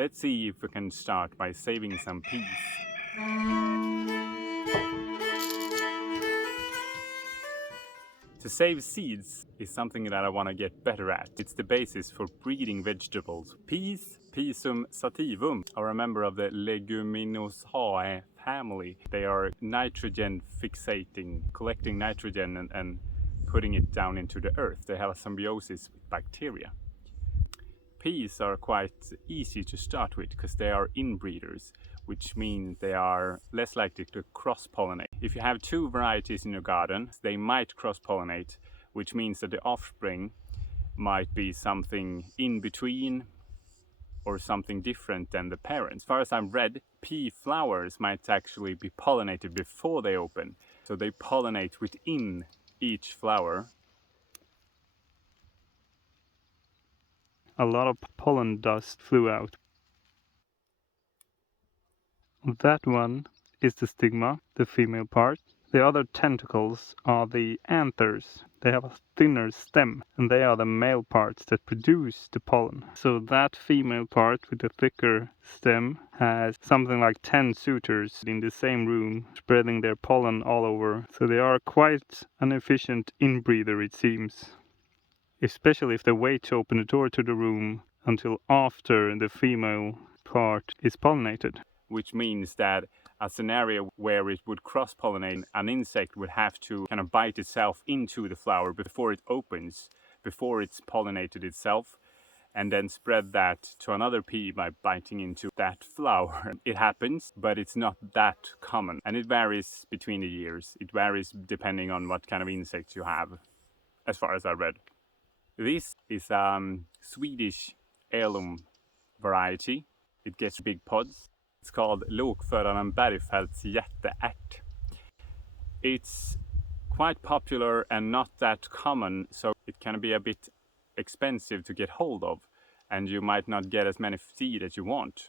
Let's see if we can start by saving some peas. To save seeds is something that I want to get better at. It's the basis for breeding vegetables. Peas, Pisum Sativum, are a member of the Leguminosae family. They are nitrogen fixating, collecting nitrogen and putting it down into the earth. They have a symbiosis with bacteria. Peas are quite easy to start with because they are inbreeders, which means they are less likely to cross-pollinate. If you have two varieties in your garden, they might cross-pollinate, which means that the offspring might be something in between or something different than the parents. As far as I've read, pea flowers might actually be pollinated before they open. So they pollinate within each flower. A lot of pollen dust flew out. That one is the stigma, the female part. The other tentacles are the anthers. They have a thinner stem, and they are the male parts that produce the pollen. So that female part with the thicker stem has something like 10 suitors in the same room, spreading their pollen all over. So they are quite an efficient inbreeder, it seems. Especially if they wait to open the door to the room until after the female part is pollinated. Which means that a scenario where it would cross-pollinate, an insect would have to kind of bite itself into the flower before it opens, before it's pollinated itself, and then spread that to another pea by biting into that flower. It happens, but it's not that common, and it varies between the years. It varies depending on what kind of insects you have, as far as I read. This is Swedish heirloom variety. It gets big pods. It's called Lokföraren Bergfeldts jätteärt. It's quite popular and not that common, so it can be a bit expensive to get hold of, and you might not get as many seed as you want.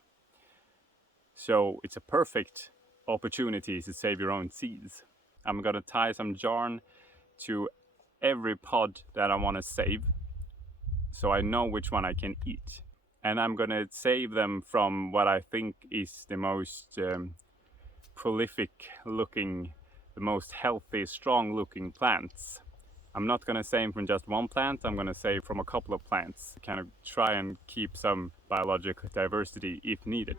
So it's a perfect opportunity to save your own seeds. I'm gonna tie some yarn to every pod that I want to save, so I know which one I can eat. And I'm gonna save them from what I think is the most prolific looking, the most healthy, strong looking plants. I'm not gonna save from just one plant, I'm gonna save from a couple of plants. Kind of try and keep some biological diversity if needed.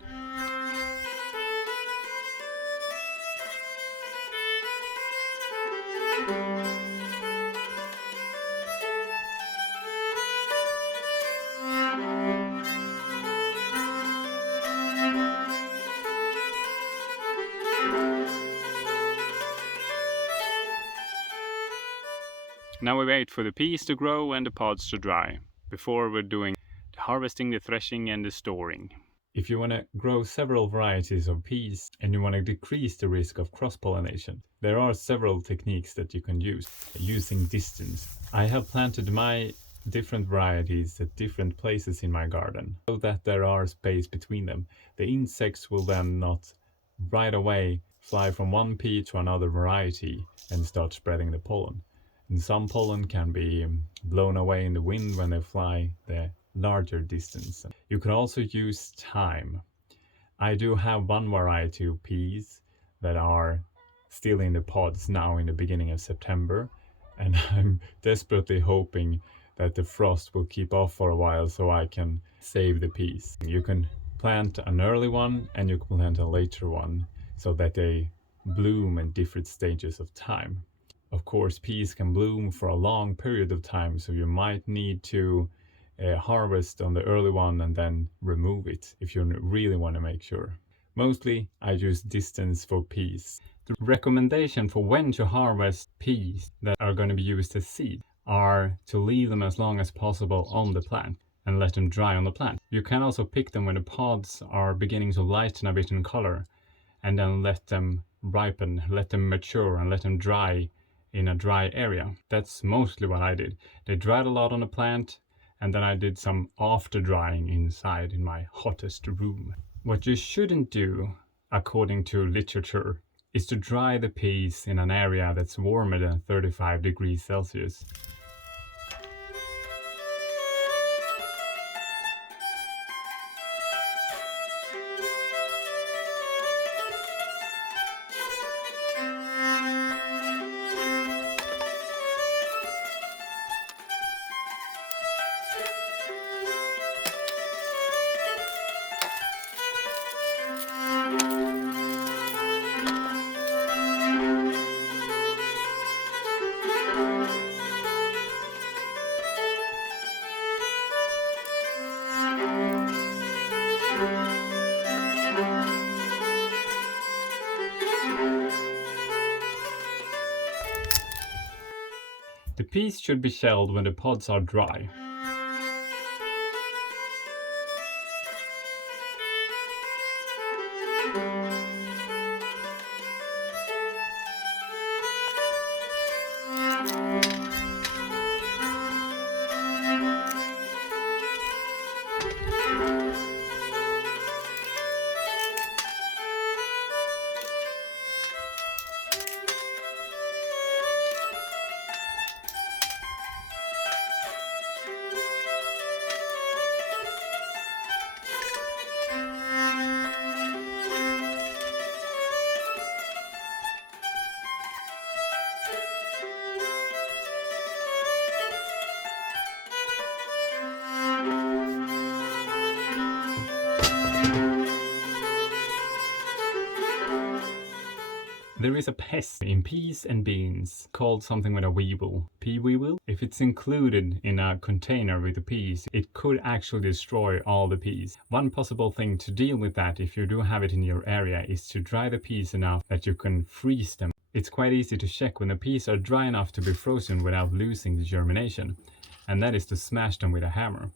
Now we wait for the peas to grow and the pods to dry before we're doing the harvesting, the threshing and the storing. If you want to grow several varieties of peas and you want to decrease the risk of cross-pollination, there are several techniques that you can use using distance. I have planted my different varieties at different places in my garden so that there are space between them. The insects will then not right away fly from one pea to another variety and start spreading the pollen. And some pollen can be blown away in the wind when they fly the larger distance. You can also use time. I do have one variety of peas that are still in the pods now in the beginning of September, and I'm desperately hoping that the frost will keep off for a while so I can save the peas. You can plant an early one and you can plant a later one so that they bloom in different stages of time. Of course, peas can bloom for a long period of time, so you might need to harvest on the early one and then remove it if you really want to make sure. Mostly, I use distance for peas. The recommendation for when to harvest peas that are going to be used as seed are to leave them as long as possible on the plant and let them dry on the plant. You can also pick them when the pods are beginning to lighten a bit in color and then let them ripen, let them mature and let them dry in a dry area. That's mostly what I did. They dried a lot on the plant and then I did some after drying inside in my hottest room. What you shouldn't do, according to literature, is to dry the peas in an area that's warmer than 35 degrees Celsius. peas should be shelled when the pods are dry. There is a pest in peas and beans called something with a weevil, pea weevil. If it's included in a container with the peas, it could actually destroy all the peas. One possible thing to deal with that, if you do have it in your area, is to dry the peas enough that you can freeze them. It's quite easy to check when the peas are dry enough to be frozen without losing the germination, and that is to smash them with a hammer.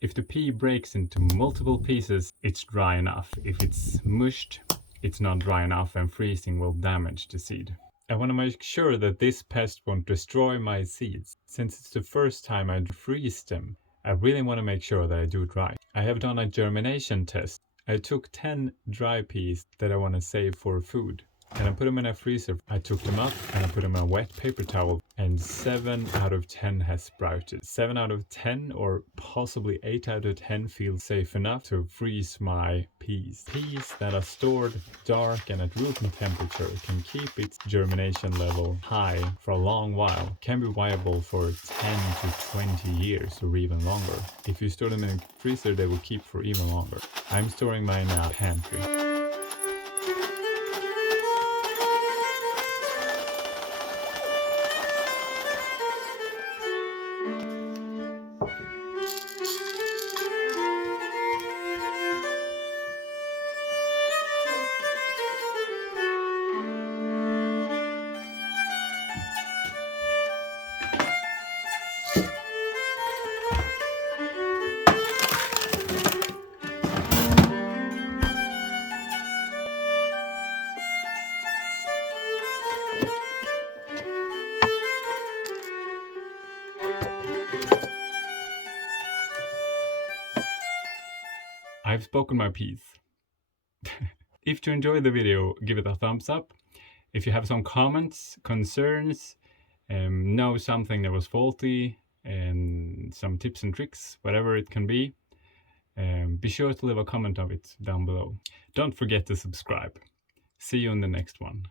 If the pea breaks into multiple pieces, it's dry enough. If it's mushed, it's not dry enough, and freezing will damage the seed. I want to make sure that this pest won't destroy my seeds. Since it's the first time I freeze them, I really want to make sure that I do it right. I have done a germination test. I took 10 dry peas that I want to save for food, and I put them in a freezer. I took them up and I put them in a wet paper towel, and 7 out of 10 has sprouted. 7 out of 10 or possibly 8 out of 10 feel safe enough to freeze my peas. Peas that are stored dark and at room temperature can keep its germination level high for a long while. Can be viable for 10 to 20 years or even longer. If you store them in a freezer, they will keep for even longer. I'm storing mine in a pantry. I've spoken my piece. If you enjoyed the video, give it a thumbs up. If you have some comments, concerns, know something that was faulty, and some tips and tricks, whatever it can be sure to leave a comment of it down below. Don't forget to subscribe. See you in the next one.